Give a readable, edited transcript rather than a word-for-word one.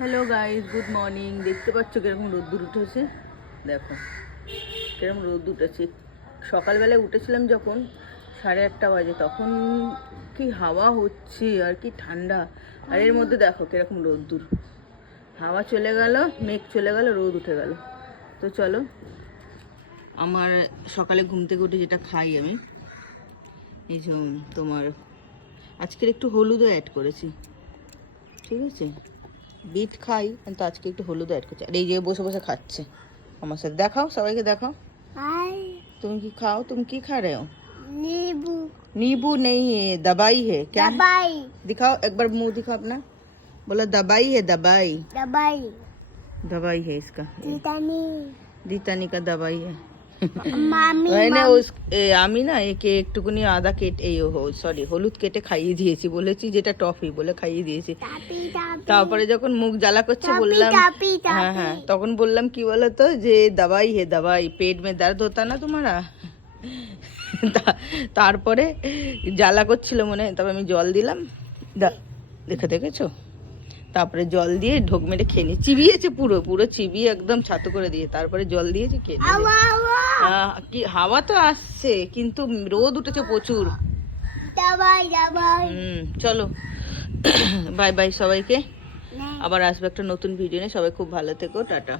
Hello guys, good morning. দেখতে পাচ্ছ কিরকম রোদ্দুর উঠেছে? দেখো কিরকম রোদ্দুর উঠেছে। সকালবেলায় উঠেছিলাম যখন 8:30 বাজে, তখন কি হাওয়া হচ্ছে আর কি ঠান্ডা। আর এর মধ্যে দেখো কিরকম রোদ্দুর। হাওয়া চলে গেল, মেঘ চলে গেল, রোদ উঠে গেল। তো চলো, আমার সকালে ঘুম থেকে উঠে যেটা খাই আমি, এই যে তোমার আজকের একটু হলুদও অ্যাড করেছি, ঠিক আছে? বিট খাই কিন্তু আজকে একটু হলুদ অ্যাড করছি। আর এই যে বসে বসে খাচ্ছে আমার সাথে। দেখাও, সবাইকে দেখাও তুমি কি খাও। तुम की खा रहे हो? नींबू। नींबू नहीं है, दवाई है। क्या है? दवाई। दिखाओ एक बार, मुंह दिखाओ अपना। बोला दवाई है, दवाई। दवाई। दवाई है इसका, दीतानी का दवाई है। मामी मैंने আমি না একে একটুকুনি আদা কেটে সরি হলুদ কেটে খাইয়ে দিয়েছি, বলেছি যেটা টফি বলে খাইয়ে দিয়েছি। তারপরে যখন মুখ জ্বালা করছে বললাম, হ্যাঁ হ্যাঁ, তখন বললাম কি বলতো যে দवाई है दवाई, पेट में दर्द होता ना तुम्हारा। তারপরে জ্বালা করছিল মনে হয়, তারপরে আমি জল দিলাম। দেখেছো? তারপরে জল দিয়ে ঢোক মেরে খেয়ে নি, চিবিয়েছে পুরো পুরো চিবিয়ে একদম ছাতু করে দিয়ে তারপরে জল দিয়েছে, খেয়ে কি হাওয়া তো আসছে কিন্তু রোদ উঠেছে প্রচুর। চলো বাই বাই সবাইকে, আবার আসবে একটা নতুন ভিডিও নিয়ে। সবাই খুব ভালো থেকো, টাটা।